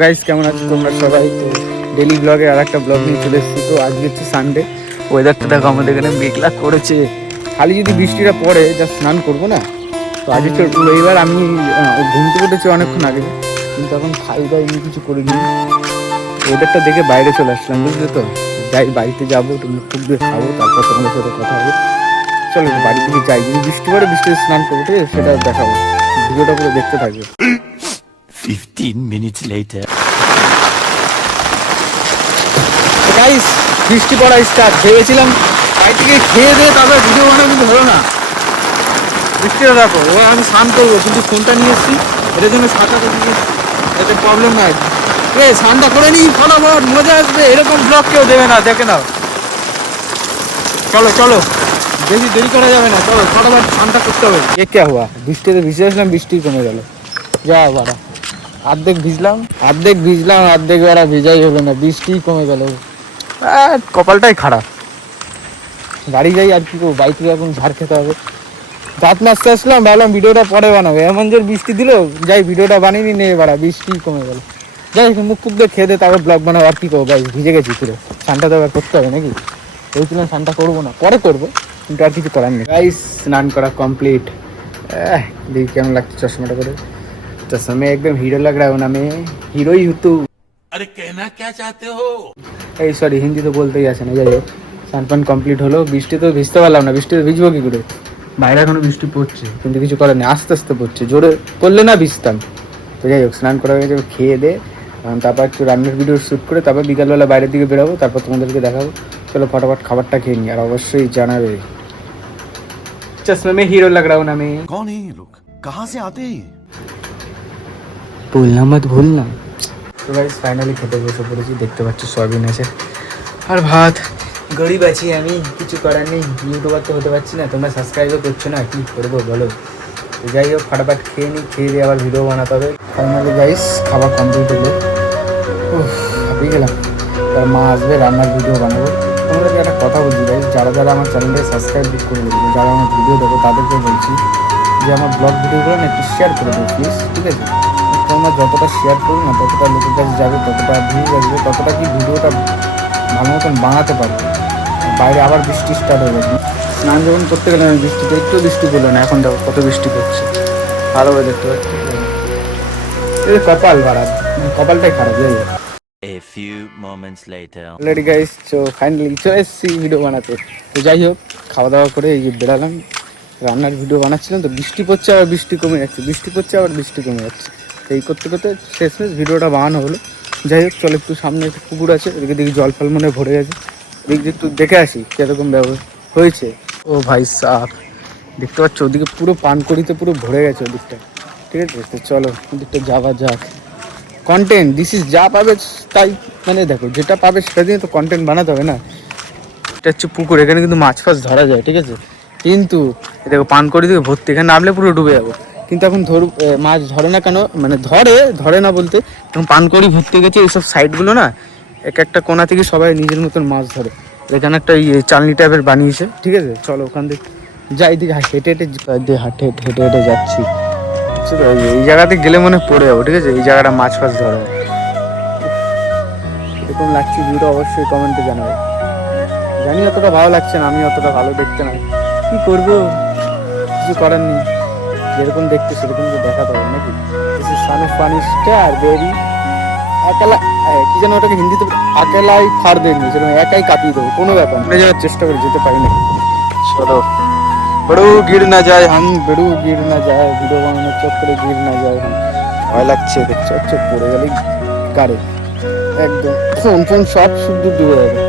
Guys কেমন আছো তোমরা সবাই? তো ডেলি ব্লগে আর একটা ব্লগ নিয়ে চলে এসেছি। তো আজকে হচ্ছে সানডে, ওয়েদারটা দেখো আমাদের এখানে মেঘলা করেছে। খালি যদি বৃষ্টিটা পড়ে যা স্নান করবো না। তো আজকে তো রবিবার, আমি ঘুম থেকে উঠেছি অনেকক্ষণ আগে, কিন্তু এখন খাই দাই এমনি কিছু করিনি। ওয়েদারটা দেখে বাইরে চলে আসলাম, বুঝলে তো। যাই বাড়িতে যাবো, একটু মুখ টুক দিয়ে খাবো, তারপর তোমাদের সাথে কথা হবে। চলো বাড়ি থেকে যাই, যদি বৃষ্টি পড়ে বৃষ্টিতে স্নান করবো, ঠিক আছে? সেটা দেখাবো, ভিডিওটা পুরো দেখতে থাকবে। 15 minutes later. গাইস বৃষ্টি পড়া স্টার্ট, ভেবেছিলাম বাড়ি থেকে খেয়ে দিয়ে তারপরে ভিডিও বানাবো, কিন্তু হলো না। বৃষ্টিটা দেখো, ও আমি স্নান করবো কিন্তু ফোনটা নিয়ে এসেছি, এটার জন্য ছাতা দিকে এতে প্রবলেম নাই। স্নানটা করে নিই, ফটাফট মজা আসবে। এরকম ব্লগ কেউ দেবে না, দেখে নাও। চলো চলো, বেশি দেরি করা যাবে না, চলো ফটাফট স্নানটা করতে হবে। কে হুয়া, বৃষ্টিতে ভিজে আসলাম, বৃষ্টি কমে গেল। যা বাড়া, অর্ধেক ভিজলাম অর্ধেক বেড়া ভিজাই হলো না, বৃষ্টি কমে গেল। কপালটাই খারাপ। বাড়ি যাই, আর কি করবো, বাইক থেকে এখন ঝাড় খেতে হবে। দাঁত মাসতে আসলাম, ভাবলাম ভিডিওটা পরে বানাবো, এমন জোর বৃষ্টি দিল, যাই ভিডিওটা বানিয়ে নিয়ে বাড়া, বৃষ্টি কমে গেল। যাই মুখ টুক দিয়ে খেয়ে দে, তারপর ব্লগ বানাবো। আর কি করবো, গাই ভিজে গেছি পুরো, স্নানটা তো আবার করতে হবে নাকি। বলছিলাম স্নানটা করবো না, পরে করবো, কিন্তু আর কিছু করার নেই। গাইস স্নান করা কমপ্লিট। দেখি কেমন লাগছে চশমাটা করে। চশমা একদম হিরো লাগ রা না, मैं हीरो ही हूँ। अरे कहना क्या चाहते हो? এই সরি, হিন্দি তো বলতেই আসে না। যাই হোক, স্নান কমপ্লিট হলো। বৃষ্টি তো ভিজতে পারলাম না, বৃষ্টিতে ভিজবো কি করে? বাইরে এখনো বৃষ্টি পড়ছে, কিন্তু কিছু করার নেই, আস্তে আস্তে পড়ছে, জোরে পড়লে না ভিজতাম। তো যাই হোক, স্নান করা হয়ে যাবে, খেয়ে দে, তারপর একটু রান্নার ভিডিও শ্যুট করে তারপর বিকালবেলা বাইরের দিকে বেরোবো, তারপর তোমাদেরকে দেখাবো। চলো ফটাফট খাবারটা খেয়ে নিই, আর অবশ্যই জানাবে চশমে মে হিরো লাগ রা হूं ना मैं। कौन है ये लोग? कहाँ से आते हैं? বললাম মত ভুলনা। তো গাইস ফাইনালি খেতে বসে পড়েছি, দেখতে পাচ্ছি সয়াবিন আছে আর ভাত। গরিব আছি আমি, কিছু করার নেই, ইউটিউবার তো হতে পারছি না, তোমরা সাবস্ক্রাইবও করছো না, কি করবো বলো। তো যাই হোক, ফাটাফাট খেয়ে নিই, খেয়ে দিয়ে আবার ভিডিও বানাতে হবে। ফাইনালি গাইস খাবার কমপ্লিট হলো, ভাবিয়ে গেলাম। তার মা আসবে, রান্নার ভিডিও বানাবো। তোমাদেরকে একটা কথা বলছি গাইস, যারা যারা আমার চ্যানেলকে সাবস্ক্রাইব করে দেবে, যারা আমার ভিডিও দেবো, তাদেরকে বলছি যে আমার ব্লগ ভিডিওগুলো না একটু শেয়ার করে দেবো প্লিজ, ঠিক আছে? তোমরা যতটা শেয়ার করো না, ততটা লোকের কাছে যাবে, ততটা ভিউজ আসবে, ততটা কি ভিডিওটা ভালো মতন বানাতে পারবে। বাইরে আবার বৃষ্টি স্টার্ট হয়ে গেছে, স্নান যখন করতে গেলাম বৃষ্টিতে, একটু বৃষ্টি পড়লো না, এখন দেখো কত বৃষ্টি পড়ছে, ভালোভাবে দেখতে পাচ্ছি। এই কপাল খারাপ, কপালটাই খারাপ। যাই হোক, A few moments later. Already guys তো ফাইনালি চলে এসেছি ভিডিও বানাতে। তো যাই হোক, খাওয়া দাওয়া করে এই যে বেড়ালাম, রান্নার ভিডিও বানাচ্ছিলাম। তো বৃষ্টি পড়ছে, আবার বৃষ্টি কমে যাচ্ছে, বৃষ্টি পড়ছে, আবার বৃষ্টি কমে যাচ্ছে। তো এই করতে করতে শেষমেশ ভিডিওটা বানানো হলো। যাই হোক, চলো একটু সামনে একটু পুকুর আছে, এদিকে দেখি জল ফল মনে ভরে গেছে, এদিকে একটু দেখে আসি কীরকম ব্যবহার হয়েছে। ও ভাই সাপ, দেখতে পাচ্ছ ওদিকে পুরো পানকড়িতে পুরো ভরে গেছে ওদিকটা, ঠিক আছে? তো চলো ওদিকটা যাওয়া যাক। কন্টেন্ট দিস ইজ, যা পাবে তাই, মানে দেখো যেটা পাবে সেটা দিয়ে তো কন্টেন্ট বানাতে হবে না। এটা হচ্ছে পুকুর, এখানে কিন্তু মাছ ফাছ ধরা যায়, ঠিক আছে? কিন্তু দেখো পানকড়ি থেকে ভর্তি, এখানে নামলে পুরো ডুবে যাবো। কিন্তু এখন মাছ ধরে না কেন, মানে ধরে না বলতে, এখন পানকড়ি ভর্তি গেছে এইসব সাইডগুলো না, এক একটা কোণা থেকে সবাই নিজের মতন মাছ ধরে। এখানে একটা চালনি টাইপের বানিয়েছে, ঠিক আছে? চলো ওখান থেকে যাই, দিকে হেঁটে হেঁটে যাচ্ছি। এই জায়গাতে গেলে মনে পড়ে যাবো, ঠিক আছে? এই জায়গাটা মাছ ফাছ ধরে। এরকম লাগছে ভিডিও, অবশ্যই কমেন্টে জানাবে। জানি অতটা ভালো লাগছে না, আমি অতটা ভালো দেখতে নাই, কি করবো, কিছু করার নেই। যেরকম দেখতে সেরকম তো দেখাতে হবে নাকি। পানি স্টার বেরি একালা, কি যেন ওটাকে হিন্দিতে, একালাই ফার দেয়নি, সেরকম একাই কাঁপিয়ে দেবো, কোনো ব্যাপার না। যাওয়ার চেষ্টা করে যেতে পারি না। চলো, বড়ু গির না যায় ভিডিও বানানোর চক্করে গির না যায় হাম। ভয় লাগছে, দেখছো পড়ে গেলেই গাড়ি একদম ফোন সব শুদ্ধ ডুবে যাবে।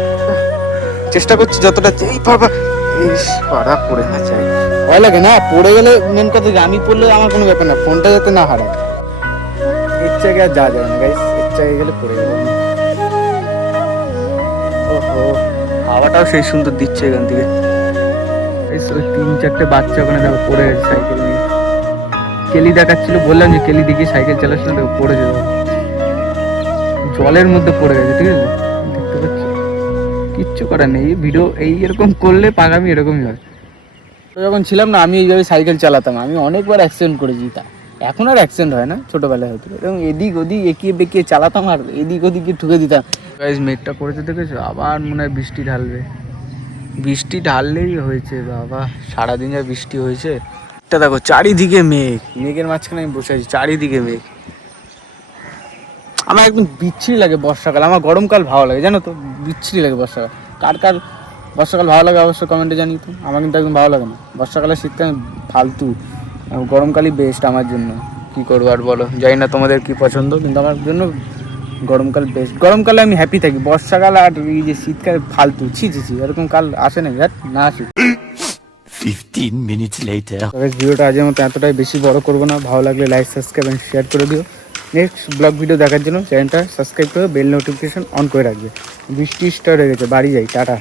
চেষ্টা করছি যতটা, এই বাবা পাড়া পড়ে না যায়, ভয় লাগে না পড়ে গেলে। মেন কথা যে আমি পড়লে আমার কোনো ব্যাপার না, ফোনটা যাতে না হারায়। এর জায়গায় যা যায় না গাইস, এর জায়গায় গেলে পড়ে গেল। ওহো, হাওয়াটাও সেই সুন্দর দিচ্ছে এখান থেকে। ওই 3-4টে বাচ্চা ওখানে দেখো পড়ে গেছে সাইকেল নিয়ে। কেলি দেখাচ্ছিল, বললাম যে কেলি দেখি সাইকেল চালাচ্ছিল, দেখো পড়ে যেত, জলের মধ্যে পড়ে গেছে, ঠিক আছে? দেখতে পাচ্ছি, কিচ্ছু করার নেই, ভিডিও এই এরকম করলে পাগামি এরকমই হয়। তো যখন ছিলাম না, আমি এইভাবে সাইকেল চালাতাম, আমি অনেকবার অ্যাক্সিডেন্ট করেছি, এখন আর অ্যাক্সিডেন্ট হয় না, ছোটোবেলায় হতো, এবং এদিক ওদিক এঁকিয়ে বেঁকিয়ে চালাতাম আর এদিক ওদিকে ঠুকে দিতাম। গাইস মেঘটা করেছে দেখেছো, আবার মনে হয় বৃষ্টি ঢালবে। বৃষ্টি ঢাললেই হয়েছে বাবা, সারাদিন যা বৃষ্টি হয়েছে। এটা দেখো চারিদিকে মেঘ, মেঘের মাঝখানে আমি বসে আছি, চারিদিকে মেঘ। আমার একদম বিচ্ছিরি লাগে বর্ষাকাল, আমার গরমকাল ভালো লাগে জানো তো, বিচ্ছিরি লাগে বর্ষাকাল। কার কার বর্ষাকাল ভালো লাগে অবশ্যই কমেন্টে জানিয়ে তো, আমার কিন্তু একদম ভালো লাগে না বর্ষাকালে, শীতকাল ফালতু, গরমকালই বেস্ট আমার জন্য। কী করবো আর বলো, জানি না তোমাদের কী পছন্দ, কিন্তু আমার জন্য গরমকাল বেস্ট। গরমকালে আমি হ্যাপি থাকি, বর্ষাকাল আর এই যে শীতকাল ফালতু, ছি ছি ছি, এরকম কাল আসে না, না আসে। 15 minutes later. ভিডিওটা আজের মতো এতটাই বেশি বড় করবো না, ভালো লাগলে লাইক সাবস্ক্রাইব অ্যান্ড শেয়ার করে দিও। নেক্সট ব্লগ ভিডিও দেখার জন্য চ্যানেলটা সাবস্ক্রাইব করে বেল নোটিফিকেশন অন করে রাখবে। বৃষ্টি স্টার্ট হয়ে গেছে, বাড়ি যাই, টাটা।